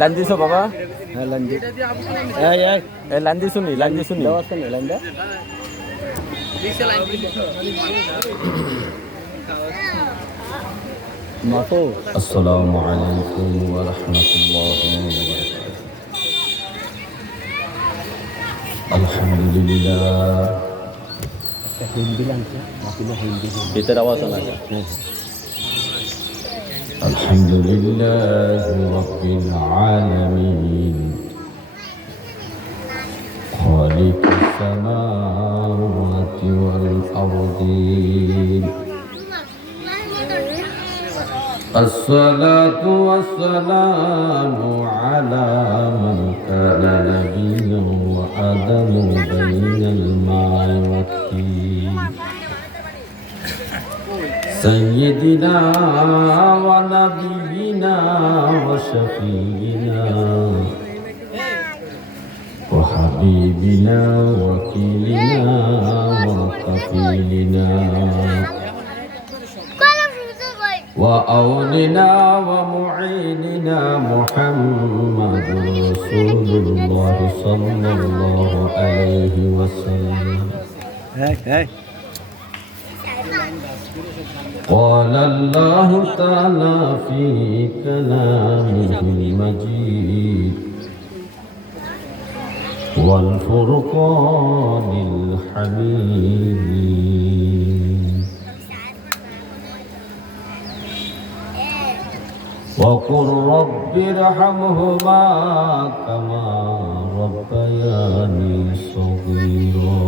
Line দিছো বাবা? হ্যাঁ লাইন দি লাইন দিছো নি? লাইন দিছো নি? দেওয়া আছে না লাইনটা? মাফু আসসালামু আলাইকুম ওয়া রাহমাতুল্লাহি ওয়া বারাকাতুহু। আলহামদুলিল্লাহ। হিন্দি লাগছে মাফুলে হিন্দি ভিতরে আওয়াজ না আলহামদুলিল্লাহি রাব্বিল আলামিন খালিকুস সামাওয়াতি ওয়াল আরদিন الصلاة والسلام على من كان نبيا وآدم بين الماء والطين سيدنا ونبينا وشفينا وحبيبنا وكيلنا وكفيلنا وأولنا ومعيننا محمد رسول الله صلى الله عليه وسلم. قال الله تعالى في كلامه المجيد والفرقان الحميد وقل رب ارحمهما كما ربياني صغيرا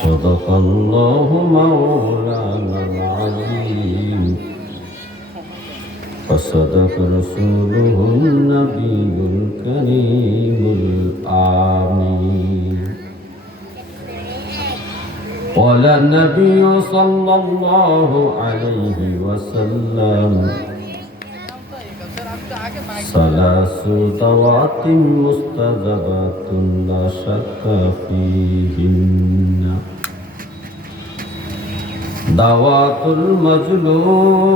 صدق الله مولانا العظيم وصدق رسوله النبي الكريم الآمين. قال النبي صلى الله عليه وسلم ثلاث دعوات مستجابات لا شك فيهن دعوة المظلوم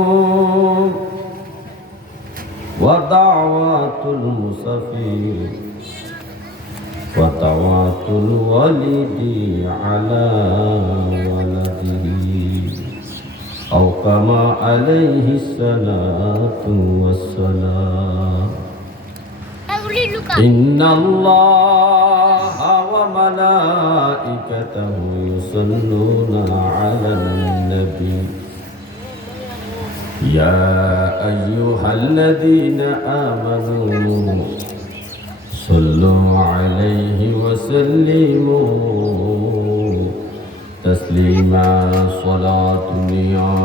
ودعوة المسافر ودعوة الوالد على ولده أو كما عليه الصلاة والسلام. إن الله وملائكته يصلون على النبي يا أيها الذين آمنوا صلوا عليه وسلموا تسليما. صلاة يا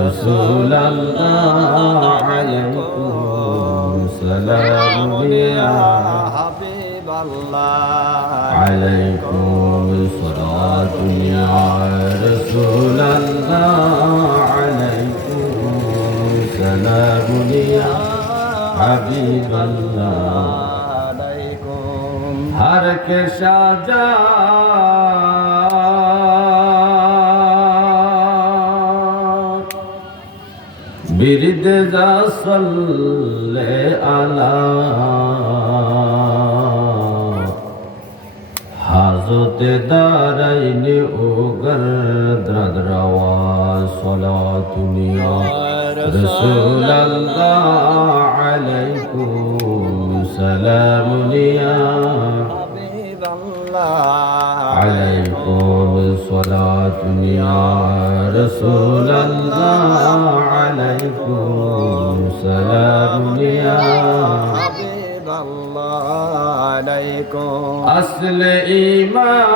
رسول الله عليكم سلام يا حبيب الله عليكم صلاة يا رسول الله عليكم سلام يا حبيب الله हर के शाजा बिरद जा सल्ले अला हाजत दारैन उगर द्रद्रवा सलातुनिया रसूल अल्लाह अलैकुम सलामुनिया عليكم الصلاة يا رسول الله عليكم سلام يا حبيب الله عليكم أصل إيمان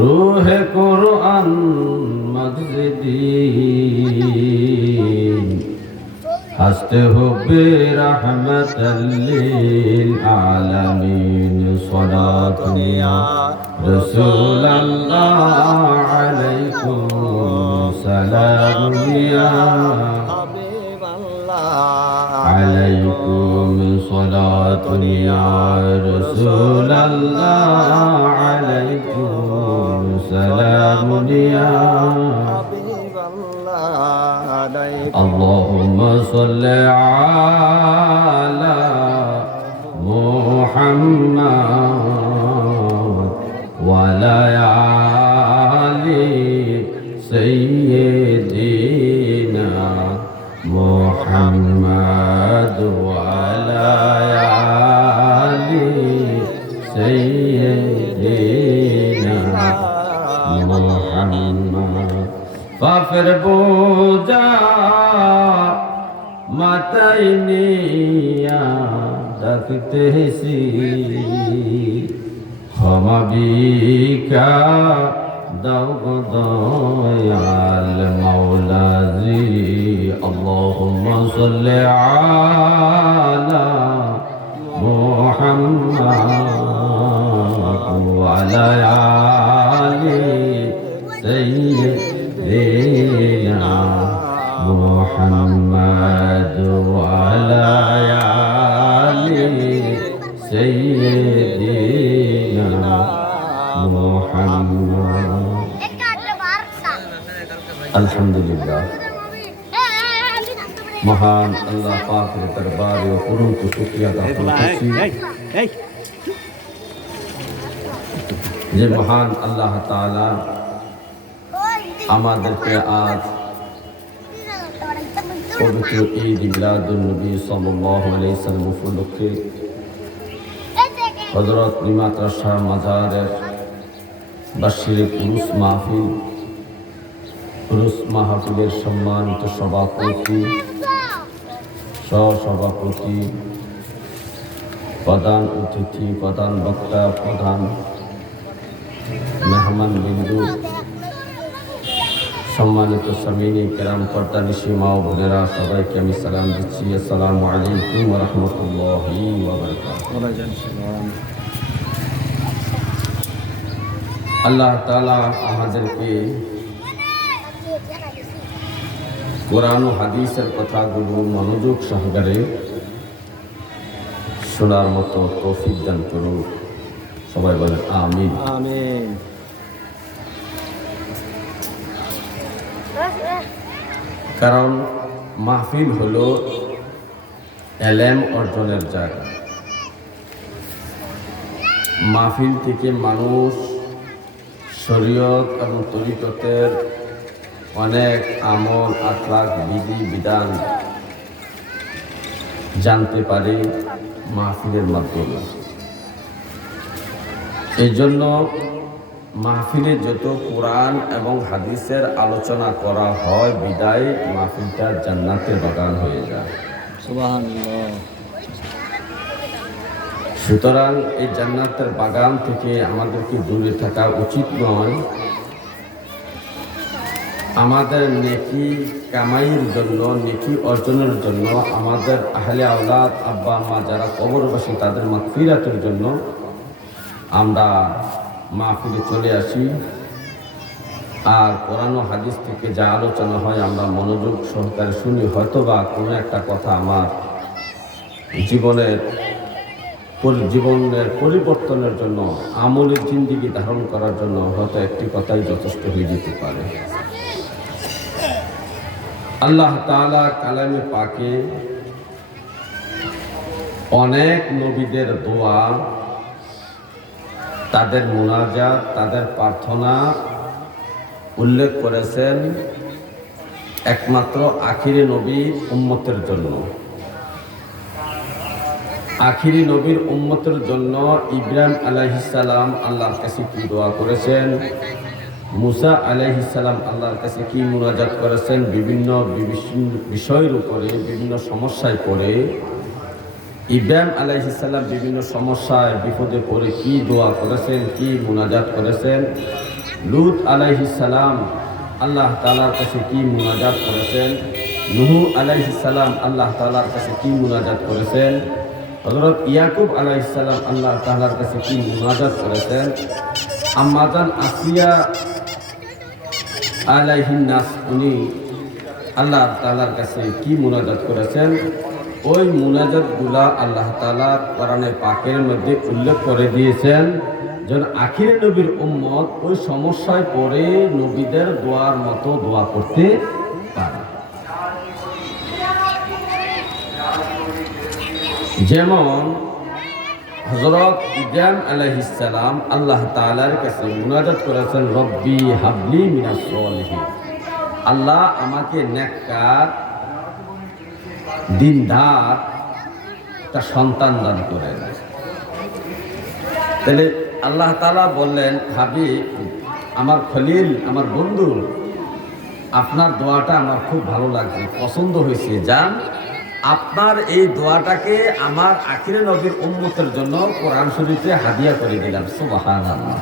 روح قرآن مجدين हस्ते हुब्बे रहमतल लिल आलमीन सलात या रसूल अल्लाह अलैकुम सलाम या हबीब अल्लाह अलैकुम सलात या रसूल الله عليكم سلام يا حبيب الله عليك اللهم صل على محمد وعلى آل سيدنا محمد وعلى آل سيدنا محمد فافر بوجا মাতাইনিয়া ডাকতেছি ক্ষমা ভিক্ষা দাও গো দয়াল মাওলাজি আল্লাহুম্মা সাল্লি আলা মুহাম্মাদ ওয়া আলা আলি সাইয়্যিদিনা محمد وعلى آل سيدنا محمد الحمد لله মহান আল্লাহ পাকের দরবারে অপরন্ত শুকরিয়া জ্ঞাপন করছি যে মহান আল্লাহ তাআলা আমাদেরকে আজ পবিত্র ঈদ মিলাদুন নবী সাল্লাল্লাহু আলাইহি সাল্লাম উপলক্ষে হযরত নিমাত শাহ মাজারের বার্ষিক উরুস মাহফিলের সম্মানিত সভাপতি সহসভাপতি প্রধান অতিথি প্রধান বক্তা প্রধান মেহমান বিন্দু সম্মানিত সামিনী কেরাম পর্দানিশি মা ও বোনেরা সবাইকে আমি সালাম দিচ্ছি আসসালামু আলাইকুম ওয়া রাহমাতুল্লাহি ওয়া বারাকাতুহু। আল্লাহ তাআলা আমাদেরকে কোরআন ও হাদিসের কথাগুলো মনোযোগ সহকারে শোনার মতো তৌফিক দান করুন। সবাই বলেন আমিন। আমিন। কারণ মাহফিল হলো এলেম অর্জনের জায়গা। মাহফিল থেকে মানুষ শরীয়ত এবং তরিকতের অনেক আমল আখলাক বিধি বিধান জানতে পারে মাহফিলের মাধ্যমে। এই জন্য মাহফিলে যত কোরআন এবং হাদিসের আলোচনা করা হয় বিদায় মাহফিলটা জান্নাতের বাগান হয়ে যায়। সুবহানাল্লাহ। সুতরাং এই জান্নাতের বাগান থেকে আমাদেরকে দূরে থাকা উচিত নয়। আমাদের নেকি কামাইয়ের জন্য নেকি অর্জনের জন্য আমাদের আহলে আওলাদ আব্বা আম্মা যারা কবরবাসী তাদের মাগফিরাতের জন্য আমরা মাহফিলে চলে আসি। আর কোরআন ও হাদিস থেকে যা আলোচনা হয় আমরা মনোযোগ সহকারে শুনি। হয়তোবা কোনো একটা কথা আমার জীবনের পরিবর্তনের জন্য আমলের জিন্দেগি ধারণ করার জন্য হয়তো একটি কথাই যথেষ্ট হয়ে যেতে পারে। আল্লাহ তাআলা কালামে পাকে অনেক নবীদের দোয়া, তাদের মুনাজাত, তাদের প্রার্থনা উল্লেখ করেছেন একমাত্র আখিরি নবীর উম্মতের জন্য। আখিরি নবীর উম্মতের জন্য ইব্রাহিম আলাইহিস সালাম আল্লাহর কাছে কি দোয়া করেছেন, মুসা আলাইহিস সালাম আল্লাহর কাছে কি মুনাজাত করেছেন, বিভিন্ন বিষয়ের উপরে বিভিন্ন সমস্যায় পড়ে ইব্রাহিম আলাইহিস সালাম বিভিন্ন সমস্যায় বিপদে পড়ে কি দোয়া করেছেন, কি মুনাজাত করেছেন। লূত আলাইহিস সালাম আল্লাহ তাআলার কাছে কি মুনাজাত করেছেন। নূহ আলাইহিস সালাম আল্লাহ তাআলার কাছে কি মুনাজাত করেছেন। হযরত ইয়াকুব আলাইহিস সালাম আল্লাহ তাআলার কাছে কি মুনাজাত করেছেন। আম্মাজান আসিয়া আলাইহিন নাস উনি আল্লাহ তাআলার কাছে কি মুনাজাত করেছেন। ওই মুনাজাতগুলা আল্লাহ তাআলা কোরআনে পাকের মধ্যে উল্লেখ করে দিয়েছেন, যেন আখিরে নবীর উম্মত ওই সমস্যায় পড়ে নবীদের দোয়ার মতো দোয়া করতে পারে। যেমন হযরত ইব্রাহিম আলাইহিস সালাম আল্লাহ তাআলার কাছে মুনাজাত করেছেন, রব্বি হাবলি মিনাস সলিহিন, আল্লাহ আমাকে নেককার দিনদার একটা সন্তান দান করেন। তাহলে আল্লাহ তাআলা বললেন, হাবিব, আমার খলিল, আমার বন্ধু, আপনার দোয়াটা আমার খুব ভালো লাগছে, পছন্দ হয়েছে, যান আপনার এই দোয়াটাকে আমার আখিরে নবীর উম্মতের জন্য কোরআন শরীফে হাদিয়া করে দিলাম। সুবহানাল্লাহ।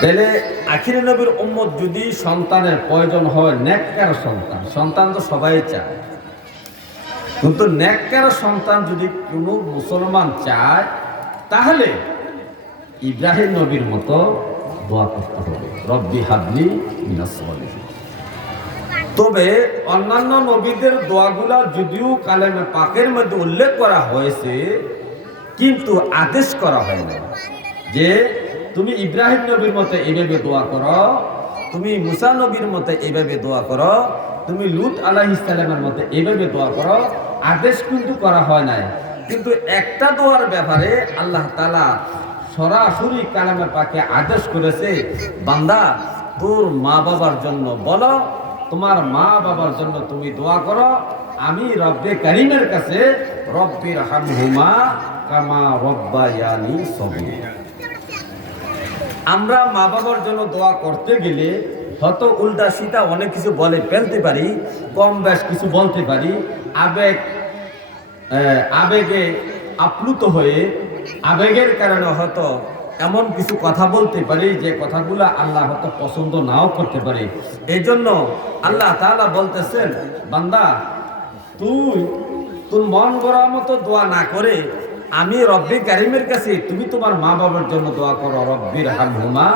তাহলে আখিরে নবীর উম্মত যদি সন্তানের প্রয়োজন হয়, নেককার সন্তান, সন্তান তো সবাই চায়, কিন্তু নেককার সন্তান যদি কোনো মুসলমান চায়, তাহলে ইব্রাহিম নবীর মতো দোয়া করতে হবে, রব্বি হাবলি মিনাস সলিহিন। তবে অন্যান্য নবীদের দোয়াগুলা যদিও কালেমে পাকের মধ্যে উল্লেখ করা হয়েছে, কিন্তু আদেশ করা হয় না যে তুমি ইব্রাহিম নবীর মতো এইভাবে দোয়া করো, তুমি মুসা নবীর মতো এইভাবে দোয়া করো, তুমি লূত আলাইহিস সালামের মতো এইভাবে দোয়া করো, আদেশ কিন্তু করা হয় নাই। কিন্তু একটা দোয়ার ব্যাপারে আল্লাহ তাআলা সরাসরি কালামে পাকে আদেশ করেছে, বান্দা তোর মা বাবার জন্য বলো, তোমার মা বাবার জন্য তুমি দোয়া করো, আমি রব্বে কারীমের কাছে রব্বির হামহুমা কামা রব্বায়ানি সগীরা। আমরা মা বাবার জন্য দোয়া করতে গেলে হয়তো উল্টা সিধা অনেক কিছু বলে ফেলতে পারি, কম বেশ কিছু বলতে পারি, আবেগে আপ্লুত হয়ে আবেগের কারণে হয়তো এমন কিছু কথা বলতে পারি যে কথাগুলো আল্লাহ হয়তো পছন্দ নাও করতে পারে। এই জন্য আল্লাহ তাআলা বলতেছেন, বান্দা তুই তোর মন গড়ার মতো দোয়া না করে আমি রব্বি কারীমের কাছে তুমি তোমার মা বাবার জন্য দোয়া করো, রব্বির হামহুমা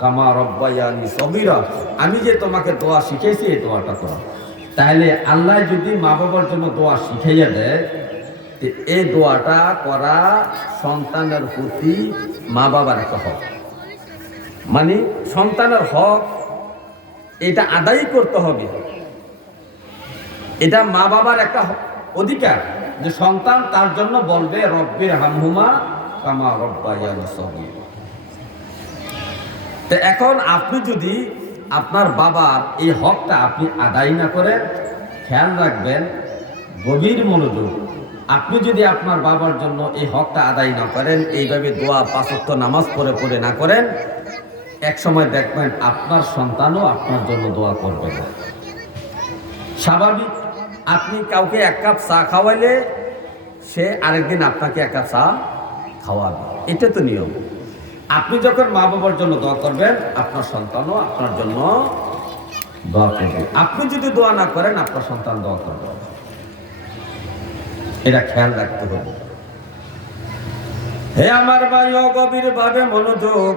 কামা রব্বায়ানি সগীরা, আমি যে তোমাকে দোয়া শিখেছি এই দোয়াটা করো। তাহলে আল্লাহ যদি মা বাবার জন্য দোয়া শিখাইয়া দেয়, এই দোয়াটা করা সন্তানের প্রতি মা বাবার একটা হক, মানে সন্তানের হক, এটা আদায় করতে হবে। এটা মা বাবার একটা অধিকার যে সন্তান তার জন্য বলবে রব্বির হামহুমা কামা রব্বায়ানি সগীরা। তো এখন আপনি যদি আপনার বাবার এই হকটা আপনি আদায় না করেন, খেয়াল রাখবেন, গভীর মনোযোগ, আপনি যদি আপনার বাবার জন্য এই হকটা আদায় না করেন, এইভাবে দোয়া পাঁচ ওয়াক্ত নামাজ পড়ে না করেন, এক সময় দেখবেন আপনার সন্তানও আপনার জন্য দোয়া করবে না। স্বাভাবিক, আপনি কাউকে এক কাপ চা খাওয়াইলে সে আরেকদিন আপনাকে এক কাপ চা খাওয়াবে, এটা তো নিয়ম। আপনি যখন মা বাবার জন্য দোয়া করবেন, আপনার সন্তানও আপনার জন্য দোয়া করবে। আপনি যদি দোয়া না করেন, আপনার সন্তান দোয়া করবে, এটা খেয়াল রাখতে হবে। হে আমার ভাই, গভীর ভাবে মনোযোগ,